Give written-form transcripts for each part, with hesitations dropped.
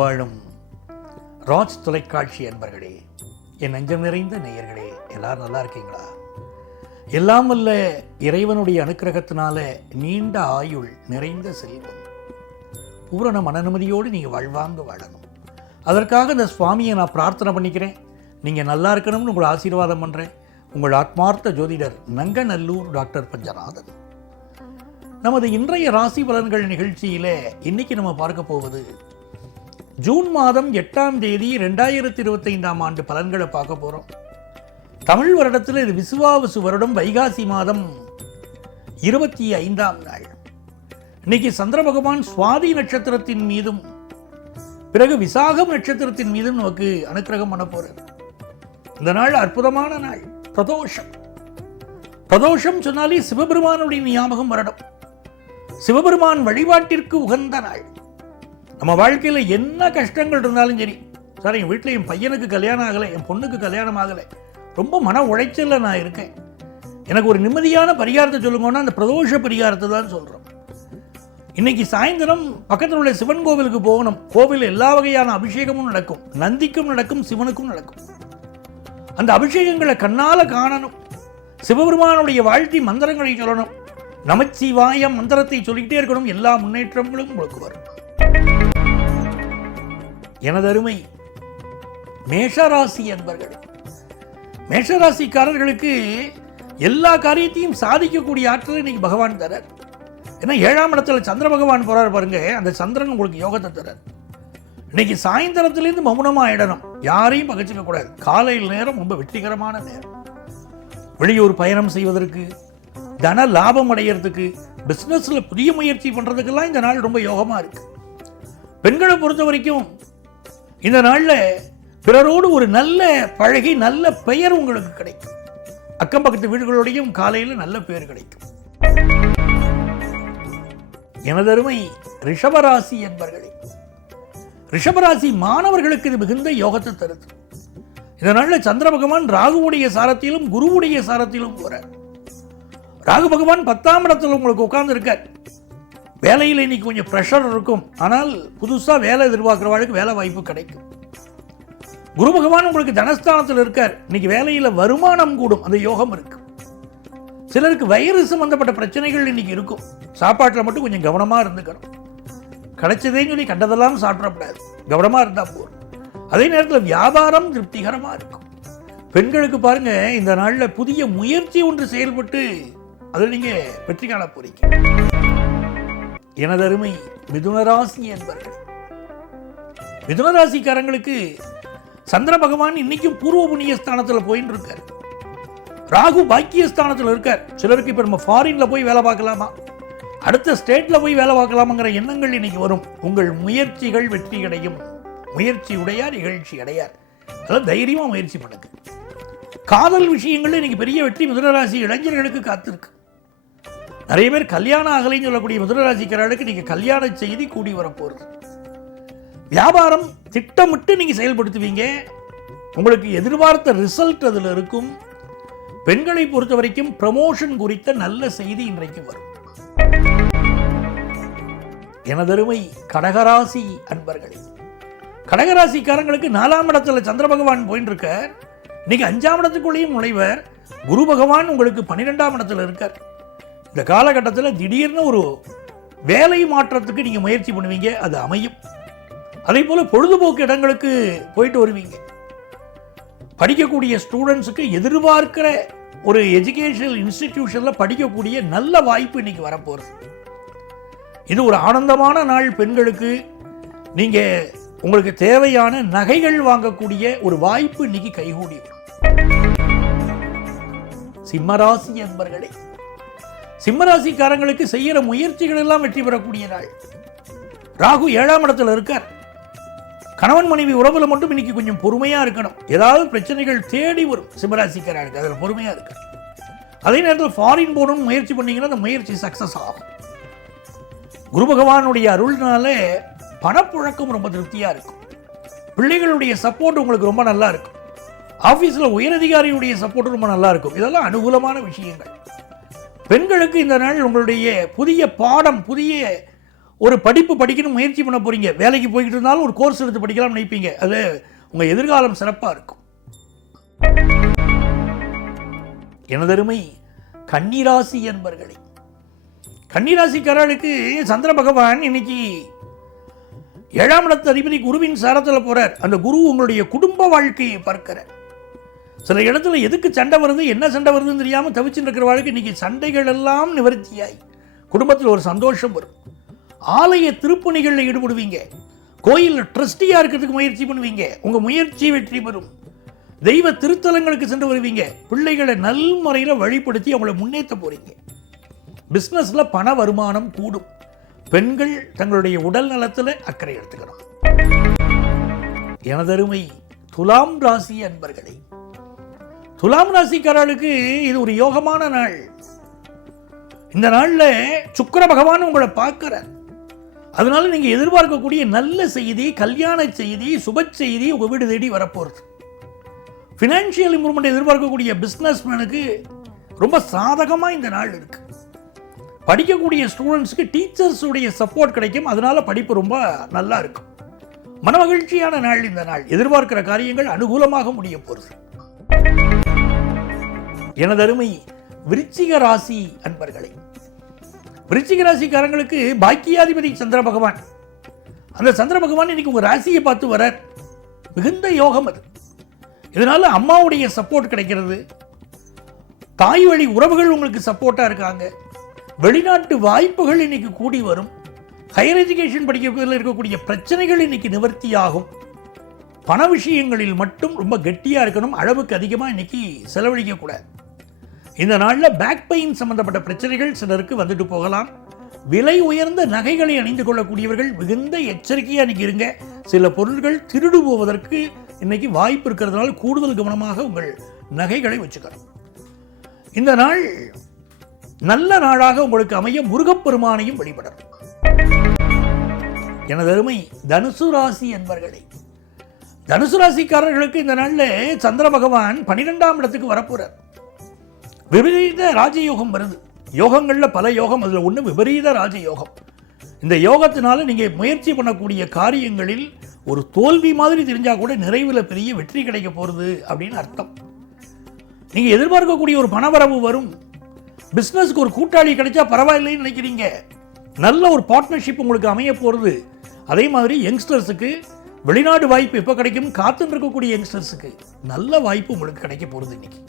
வாழும் ராஜ் தொலைக்காட்சி அன்பர்களே, என் நெஞ்சம் நிறைந்த நேயர்களே, எல்லாரும் நல்லா இருக்கீங்களா? எல்லாம் வல்ல இறைவனுடைய அனுக்கிரகத்தினால நீண்ட ஆயுள், நிறைந்த செல்வம், பூரண மனநிம்மதியோடு நீங்கள் வாழ்வாங்க வாழணும். அதற்காக இந்த சுவாமியை நான் பிரார்த்தனை பண்ணிக்கிறேன். நீங்கள் நல்லா இருக்கணும்னு உங்களை ஆசீர்வாதம் பண்ணுறேன். உங்கள் ஆத்மார்த்த ஜோதிடர் நங்கநல்லூர் டாக்டர் பஞ்சநாதன். நமது இன்றைய ராசி பலன்கள் நிகழ்ச்சியில் இன்னைக்கு நம்ம பார்க்க போவது ஜூன் மாதம் 8ஆம் தேதி 2025ஆம் ஆண்டு பலன்களை பார்க்க போகிறோம். தமிழ் வருடத்தில் இது விசுவாவசு வருடம், வைகாசி மாதம் 25ஆம் நாள். இன்னைக்கு சந்திர பகவான் சுவாதி நட்சத்திரத்தின் மீதும் பிறகு விசாகம் நட்சத்திரத்தின் மீதும் நமக்கு அனுக்கிரகம் பண்ண போறார். இந்த நாள் அற்புதமான நாள். பிரதோஷம் சொன்னாலே சிவபெருமானுடைய ஞாபகம் வரணும். சிவபெருமான் வழிபாட்டிற்கு உகந்த நாள். நம்ம வாழ்க்கையில் என்ன கஷ்டங்கள் இருந்தாலும் சரி, சார் என் வீட்டில் என் பையனுக்கு கல்யாணம் ஆகலை, என் பொண்ணுக்கு கல்யாணம் ஆகலை, ரொம்ப மன உளைச்சலில் நான் இருக்கேன், எனக்கு ஒரு நிம்மதியான பரிகாரத்தை சொல்லுங்கன்னா அந்த பிரதோஷ பரிகாரத்தை தான் சொல்கிறோம். இன்னைக்கு சாயந்தரம் பக்கத்தில் உள்ள சிவன் கோவிலுக்கு போகணும். கோவில் எல்லா வகையான அபிஷேகமும் நடக்கும். நந்திக்கும் நடக்கும், சிவனுக்கும் நடக்கும். அந்த அபிஷேகங்களை கண்ணால் காணணும். சிவபெருமானுடைய வாழ்த்தி மந்திரங்களை சொல்லணும். நமச்சிவாய மந்திரத்தை சொல்லிக்கிட்டே இருக்கணும். எல்லா முன்னேற்றங்களும் உங்களுக்கு வரும். எனதருமை மேஷராசி என்பர்கள், மேஷராசிக்காரர்களுக்கு எல்லா காரியத்தையும் சாதிக்கக்கூடிய ஆற்றலை இன்னைக்கு பகவான் தரார். ஏன்னா 7ஆம் இடத்துல சந்திர பகவான் போறார் பாருங்க. அந்த சந்திரன் உங்களுக்கு யோகத்தை தரார். இன்னைக்கு சாயந்தரத்திலேருந்து மௌனமா ஆயிடணும். யாரையும் பகச்சிக்க கூடாது. காலையில் நேரம் ரொம்ப வெற்றிகரமான நேரம். வெளியூர் பயணம் செய்வதற்கு, தன லாபம் அடைகிறதுக்கு, பிசினஸ்ல புதிய முயற்சி பண்றதுக்கெல்லாம் இந்த நாள் ரொம்ப யோகமா இருக்கு. பெண்களை பொறுத்த வரைக்கும் இந்த நாள்ல பிறரோடு ஒரு நல்ல பழகி நல்ல பெயர் உங்களுக்கு கிடைக்கும். அக்கம் பக்கத்து வீடுகளோடையும் காலையில் நல்ல பெயர் கிடைக்கும். எனதருமை ரிஷபராசி என்பர்களே, ரிஷபராசி மாணவர்களுக்கு இது மிகுந்த யோகத்தை தருது. இந்த நாளில் சந்திர பகவான் ராகுவுடைய சாரத்திலும் குருவுடைய சாரத்திலும் போறார். ராகு பகவான் 10ஆம் இடத்துல உங்களுக்கு உட்கார்ந்து இருக்கார். வேலையில் இன்னைக்கு கொஞ்சம் ப்ரெஷர் இருக்கும். ஆனால் புதுசாக வேலை எதிர்பார்க்குறவாளுக்கு வேலை வாய்ப்பு கிடைக்கும். குரு பகவான் உங்களுக்கு தனஸ்தானத்தில் இருக்கார். இன்னைக்கு வேலையில் வருமானம் கூடும். அந்த யோகம் இருக்கு. சிலருக்கு வயிறு சம்பந்தப்பட்ட பிரச்சனைகள் இன்னைக்கு இருக்கும். சாப்பாட்டில் மட்டும் கொஞ்சம் கவனமாக இருந்துக்கணும். கிடைச்சதே சொல்லி கண்டதெல்லாம் சாப்பிடக்கூடாது. கவனமாக இருந்தால் போதும். அதே நேரத்தில் வியாபாரம் திருப்திகரமாக இருக்கும். பெண்களுக்கு பாருங்க, இந்த நாளில் புதிய முயற்சி ஒன்று செயல்பட்டு அதில் நீங்கள் வெற்றி காண போறீங்க. எனதருமை மிதுனராசி என்பர்கள், மிதுனராசிக்காரங்களுக்கு சந்திர பகவான் இன்னைக்கும் பூர்வ புண்ணிய ஸ்தானத்தில் போயின்னு இருக்கார். ராகு பாக்கியஸ்தானத்தில் இருக்கார். சிலருக்கு இப்போ நம்ம ஃபாரின்ல போய் வேலை பார்க்கலாமா, அடுத்த ஸ்டேட்ல போய் வேலை பார்க்கலாமாங்கிற எண்ணங்கள் இன்னைக்கு வரும். உங்கள் முயற்சிகள் வெற்றி அடையும். முயற்சி உடையார் இகழ்ச்சி அடையார். அதெல்லாம் தைரியமா முயற்சி பண்ணுங்க. காதல் விஷயங்கள் இன்னைக்கு பெரிய வெற்றி மிதுனராசி இளைஞர்களுக்கு காத்திருக்கு. நிறைய பேர் கல்யாணம் ஆகலைன்னு சொல்லக்கூடிய மிதுனராசிக்காரர்களுக்கு நீங்க கல்யாண செய்தி கூடி வரப்போறது. வியாபாரம் திட்டமிட்டு நீங்க செயல்படுத்துவீங்க. உங்களுக்கு எதிர்பார்த்த ரிசல்ட் அதில் இருக்கும். பெண்களை பொறுத்த வரைக்கும் ப்ரமோஷன் குறித்த நல்ல செய்தி இன்றைக்கு வரும். எனதருமை கடகராசி அன்பர்களே, கடகராசிக்காரங்களுக்கு 4ஆம் இடத்துல சந்திர பகவான் போயிட்டு இருக்க. இன்னைக்கு 5ஆம் இடத்துக்குள்ளேயும் நுழைவர். குரு பகவான் உங்களுக்கு 12ஆம் இடத்துல இருக்கார். இந்த காலகட்டத்தில் திடீர்னு ஒரு வேலை மாற்றத்துக்கு நீங்கள் முயற்சி பண்ணுவீங்க. அது அமையும். அதே போல் பொழுதுபோக்கு இடங்களுக்கு போயிட்டு வருவீங்க. படிக்கக்கூடிய ஸ்டூடெண்ட்ஸுக்கு எதிர்பார்க்கிற ஒரு எஜுகேஷனல் இன்ஸ்டிடியூஷனில் படிக்கக்கூடிய நல்ல வாய்ப்பு இன்னைக்கு வரப்போகிறது. இது ஒரு ஆனந்தமான நாள். பெண்களுக்கு நீங்கள் உங்களுக்கு தேவையான நகைகள் வாங்கக்கூடிய ஒரு வாய்ப்பு இன்னைக்கு கைகூடி. சிம்மராசி என்பர்களே, சிம்மராசிக்காரங்களுக்கு செய்யற முயற்சிகள் எல்லாம் வெற்றி பெறக்கூடிய நாள். ராகு 7ஆம் இடத்துல இருக்கார். கணவன் மனைவி உறவுல மட்டும் இன்னைக்கு கொஞ்சம் பொறுமையா இருக்கணும். ஏதாவது பிரச்சனைகள் தேடி வரும் சிம்மராசிக்காரர்களுக்கு, அதில் பொறுமையா இருக்கு. அதே நேரத்தில் ஃபாரின் போகணும்னு முயற்சி பண்ணீங்கன்னா அந்த முயற்சி சக்சஸ் ஆகும். குரு பகவானுடைய அருள்னால பணப்புழக்கம் ரொம்ப திருப்தியா இருக்கும். பிள்ளைகளுடைய சப்போர்ட் உங்களுக்கு ரொம்ப நல்லா இருக்கும். ஆபீஸ்ல உயரதிகாரியுடைய சப்போர்ட் ரொம்ப நல்லா இருக்கும். இதெல்லாம் அனுகூலமான விஷயங்கள். பெண்களுக்கு இந்த நாள் உங்களுடைய புதிய பாடம், புதிய ஒரு படிப்பு படிக்கணும் முயற்சி பண்ண போகிறீங்க, வேலைக்கு போய்கிட்டு இருந்தாலும் ஒரு கோர்ஸ் எடுத்து படிக்கலாம்னு நினைப்பீங்க. அது உங்கள் எதிர்காலம் சிறப்பாக இருக்கும். எனதருமை கன்னிராசி என்பர்களே, கன்னிராசிக்காரர்களுக்கு சந்திர பகவான் இன்னைக்கு 7ஆம் இடத்து அதிபதி குருவின் சாரத்தில் போறார். அந்த குரு உங்களுடைய குடும்ப வாழ்க்கையை பார்க்கிறார். சில இடத்துல எதுக்கு சண்டை வருது, என்ன சண்டை வருதுன்னு தெரியாமல் தவிச்சுட்டு இருக்கிற வாழ்க்கை இன்னைக்கு சண்டைகள் எல்லாம் நிவர்த்தியாய் குடும்பத்தில் ஒரு சந்தோஷம் வரும். ஆலய திருப்பணிகளில் ஈடுபடுவீங்க. கோயிலில் ட்ரஸ்டியாக இருக்கிறதுக்கு முயற்சி பண்ணுவீங்க. உங்கள் முயற்சி வெற்றி பெறும். தெய்வ திருத்தலங்களுக்கு சென்று வருவீங்க. பிள்ளைகளை நல் முறையில் வழிப்படுத்தி அவங்களை முன்னேற்ற போறீங்க. பிஸ்னஸில் பண வருமானம் கூடும். பெண்கள் தங்களுடைய உடல் நலத்தில் அக்கறை எடுத்துக்கணும். எனதருமை துலாம் ராசி அன்பர்களே, துலாம் ராசிக்காரர்களுக்கு இது ஒரு யோகமான நாள். இந்த நாளில் சுக்கிர பகவான் உங்களை பார்க்கிறார். அதனால நீங்க எதிர்பார்க்கக்கூடிய நல்ல செய்தி, கல்யாண செய்தி, சுப செய்தி உங்க வீடு தேடி வரப்போறது. ஃபினான்ஷியல் இம்ப்ரூவ்மெண்ட் எதிர்பார்க்கக்கூடிய பிஸ்னஸ்மேனுக்கு ரொம்ப சாதகமாக இந்த நாள் இருக்கு. படிக்கக்கூடிய ஸ்டூடெண்ட்ஸுக்கு டீச்சர்ஸ் உடைய சப்போர்ட் கிடைக்கும். அதனால படிப்பு ரொம்ப நல்லா இருக்கும். மனமகிழ்ச்சியான நாள் இந்த நாள். எதிர்பார்க்கிற காரியங்கள் அனுகூலமாக முடிய போகிறது. எனதருமை விருச்சிக ராசி அன்பர்களே, விருச்சிக ராசிக்காரங்களுக்கு பாக்கியாதிபதி சந்திர பகவான். அந்த சந்திர பகவான் இன்னைக்கு உங்க ராசியை பார்த்து வர மிகுந்த யோகம் அது. இதனால அம்மாவுடைய சப்போர்ட் கிடைக்கிறது. தாய் வழி உறவுகள் உங்களுக்கு சப்போர்ட்டா இருக்காங்க. வெளிநாட்டு வாய்ப்புகள் இன்னைக்கு கூடி வரும். ஹையர் எஜுகேஷன் படிக்கிறதுல இருக்கக்கூடிய பிரச்சனைகள் இன்னைக்கு நிவர்த்தி ஆகும். பண விஷயங்களில் மட்டும் ரொம்ப கெட்டியா இருக்கணும். அளவுக்கு அதிகமாக இன்னைக்கு செலவழிக்க கூடாது. இந்த நாளில் பேக் பெயின் சம்பந்தப்பட்ட பிரச்சனைகள் சிலருக்கு வந்துட்டு போகலாம். விலை உயர்ந்த நகைகளை அணிந்து கொள்ளக்கூடியவர்கள் மிகுந்த எச்சரிக்கையா இன்னைக்கு இருங்க. சில பொருட்கள் திருடு போவதற்கு இன்னைக்கு வாய்ப்பு இருக்கிறதுனால கூடுதல் கவனமாக உங்கள் நகைகளை வச்சுக்கணும். இந்த நாள் நல்ல நாளாக உங்களுக்கு அமைய முருகப்பெருமானையும் வழிபடணும். எனது அருமை தனுசு ராசி என்பர்களே, தனுசு ராசிக்காரர்களுக்கு இந்த நாளில் சந்திர பகவான் 12ஆம் இடத்துக்கு வரப்போறார். விபரீத ராஜயோகம் வருது. யோகங்கள்ல பல யோகம், அதுல ஒன்று விபரீத ராஜயோகம். இந்த யோகத்தினால நீங்க முயற்சி பண்ணக்கூடிய காரியங்களில் ஒரு தோல்வி மாதிரி தெரிஞ்சா கூட நிறைவில் பெரிய வெற்றி கிடைக்க போறது அப்படின்னு அர்த்தம். நீங்க எதிர்பார்க்கக்கூடிய ஒரு பணவரவு வரும். பிசினஸ்க்கு ஒரு கூட்டாளி கிடைச்சா பரவாயில்லைன்னு நினைக்கிறீங்க. நல்ல ஒரு பார்ட்னர்ஷிப் உங்களுக்கு அமைய போறது. அதே மாதிரி யங்ஸ்டர்ஸுக்கு வெளிநாடு வாய்ப்பு எப்போ கிடைக்கும் காத்துன்னு இருக்கக்கூடிய யங்ஸ்டர்ஸுக்கு நல்ல வாய்ப்பு உங்களுக்கு கிடைக்க போறது. இன்னைக்கு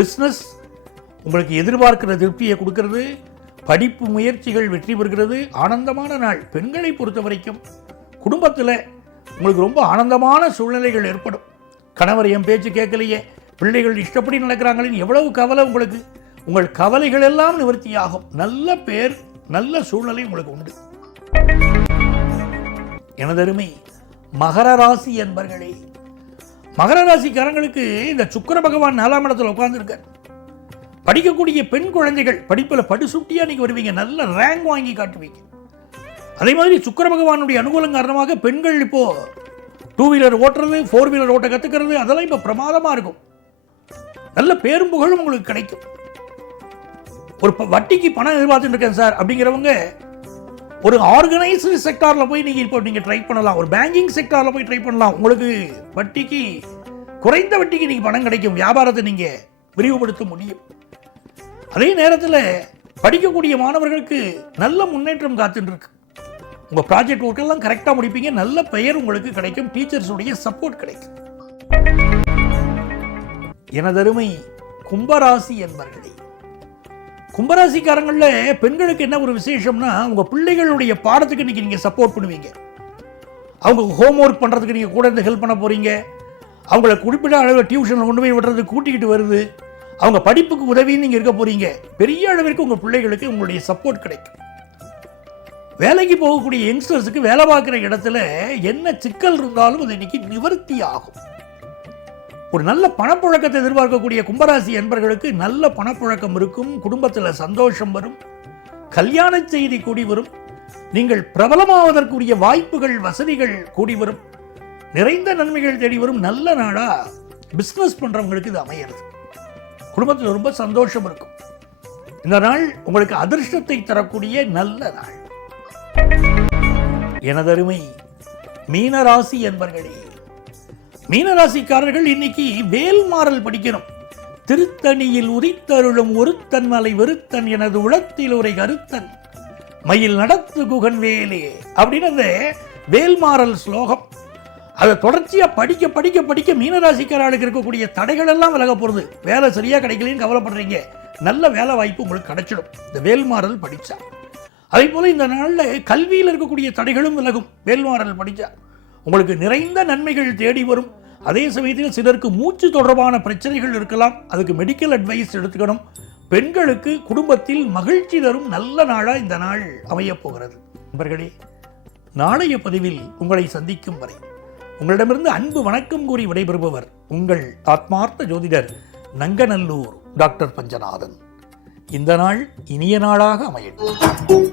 பிசினஸ் உங்களுக்கு எதிர்பார்க்கிற திருப்தியை கொடுக்கிறது. படிப்பு முயற்சிகள் வெற்றி பெறுகிறது. ஆனந்தமான நாள். பெண்களை பொறுத்த வரைக்கும் குடும்பத்தில் உங்களுக்கு ரொம்ப ஆனந்தமான சூழ்நிலைகள் ஏற்படும். கணவர் என் பேச்சு கேட்கலையே, பிள்ளைகள் இஷ்டப்படி நடக்கிறாங்களேன்னு எவ்வளவு கவலை உங்களுக்கு. உங்கள் கவலைகள் எல்லாம் நிவர்த்தியாகும். நல்ல பேர், நல்ல சூழ்நிலை உங்களுக்கு உண்டு. எனதருமை மகர ராசி என்பர்களே, மகர ராசிக்காரங்களுக்கு இந்த சுக்கிர பகவான் 4ஆம் இடத்துல உட்கார்ந்துருக்கார். படிக்கக்கூடிய பெண் குழந்தைகள் படிப்பில் படுசுட்டியா நீங்க வருவீங்க. நல்ல ரேங்க் வாங்கி காட்டுவீங்க. அதே மாதிரி சுக்கிர பகவானுடைய அனுகூலம் காரணமாக பெண்கள் இப்போ 2 வீலர் ஓட்டுறது, 4 வீலர் ஓட்ட கத்துக்கிறது, அதெல்லாம் இப்போ பிரமாதமா இருக்கும். நல்ல பேரும் புகழும் உங்களுக்கு கிடைக்கும். ஒரு வட்டிக்கு பணம் எதிர்பார்த்துட்டு இருக்கேன் சார் அப்படிங்கிறவங்க ஒரு ஆர்கனைஸ்டு செக்டார்ல போய் நீங்க ட்ரை பண்ணலாம். ஒரு பேங்கிங் செக்டார்ல போய் ட்ரை பண்ணலாம். உங்களுக்கு வட்டிக்கு, குறைந்த வட்டிக்கு நீங்க பணம் கிடைக்கும். வியாபாரத்தை நீங்க விரிவுபடுத்த முடியும். அதே நேரத்தில் படிக்கக்கூடிய மாணவர்களுக்கு நல்ல முன்னேற்றம் காத்துட்டு இருக்கு. உங்க ப்ராஜெக்ட் ஒர்க் எல்லாம் கரெக்டா முடிப்பீங்க. நல்ல பெயர் உங்களுக்கு கிடைக்கும். டீச்சர்ஸ் உடைய சப்போர்ட் கிடைக்கும். எனதருமை கும்பராசி என்பர்களே, கும்பராசிக்காரங்கள பெண்களுக்கு என்ன ஒரு விசேஷம்னா, உங்க பிள்ளைகளுடைய பாடத்துக்கு இன்னைக்கு நீங்க சப்போர்ட் பண்ணுவீங்க. அவங்க ஹோம் ஒர்க் பண்றதுக்கு நீங்க கூட இருந்து ஹெல்ப் பண்ண போறீங்க. அவங்கள குறிப்பிட்ட அளவில் டியூஷன்ல கொண்டு போய் விடுறது, கூட்டிக்கிட்டு வருது. அவங்க படிப்புக்கு உதவின்னு நீங்க இருக்க போறீங்க. பெரிய அளவிற்கு உங்க பிள்ளைகளுக்கு உங்களுடைய சப்போர்ட் கிடைக்கும். வேலைக்கு போகக்கூடிய யங்ஸ்டர்ஸுக்கு வேலை பார்க்குற இடத்துல என்ன சிக்கல் இருந்தாலும் அது இன்னைக்கு நிவர்த்தி ஆகும். ஒரு நல்ல பணப்புழக்கத்தை எதிர்பார்க்கக்கூடிய கும்பராசி என்பர்களுக்கு நல்ல பணப்புழக்கம் இருக்கும். குடும்பத்தில் சந்தோஷம் வரும். கல்யாண செய்தி கூடி வரும். நீங்கள் பிரபலமாவதற்குரிய வாய்ப்புகள், வசதிகள் கூடி வரும். நிறைந்த நன்மைகள் தேடி வரும். நல்ல நாளா பிசினஸ் பண்றவங்களுக்கு இது அமையிறது. குடும்பத்தில் ரொம்ப சந்தோஷம் இருக்கும். இந்த நாள் உங்களுக்கு அதிர்ஷ்டத்தை தரக்கூடிய நல்ல நாள். எனதருமை மீனராசி என்பர்களே, மீனராசிக்காரர்கள் இன்னைக்கு வேல்மாறல் படிக்கணும். திருத்தணியில் உதித்தருளும் ஒருத்தன் மலை வெறுத்தன் எனது உளத்தில் உரை கருத்தன் மயில் நடத்து குகன் வேலே அப்படின்னு அந்த வேல்மாறல் ஸ்லோகம். அதை தொடர்ச்சியா படிக்க படிக்க படிக்க மீனராசிக்காரர்களுக்கு இருக்கக்கூடிய தடைகள் எல்லாம் விலக போறது. வேலை சரியா கிடைக்கலன்னு கவலைப்படுறீங்க, நல்ல வேலை வாய்ப்பு உங்களுக்கு கிடைச்சிடும் இந்த வேல்மாறல் படிச்சா. அதே போல இந்த நாள்ல கல்வியில் இருக்கக்கூடிய தடைகளும் விலகும். வேல்மாறல் படிச்சா உங்களுக்கு நிறைந்த நன்மைகள் தேடி வரும். அதே சமயத்தில் சிலருக்கு மூச்சு தொடர்பான பிரச்சனைகள் இருக்கலாம், அதுக்கு மெடிக்கல் அட்வைஸ் எடுத்துக்கணும். பெண்களுக்கு குடும்பத்தில் மகிழ்ச்சி தரும் நல்ல நாளா இந்த நாள் அமையப் போகிறது. நண்பர்களே, நாளைய பதிவில் உங்களை சந்திக்கும் வரை உங்களிடமிருந்து அன்பு வணக்கம் கூறி விடைபெறுபவர் உங்கள் ஆத்மார்த்த ஜோதிடர் நங்கநல்லூர் டாக்டர் பஞ்சநாதன். இந்த நாள் இனிய நாளாக அமையட்டும்.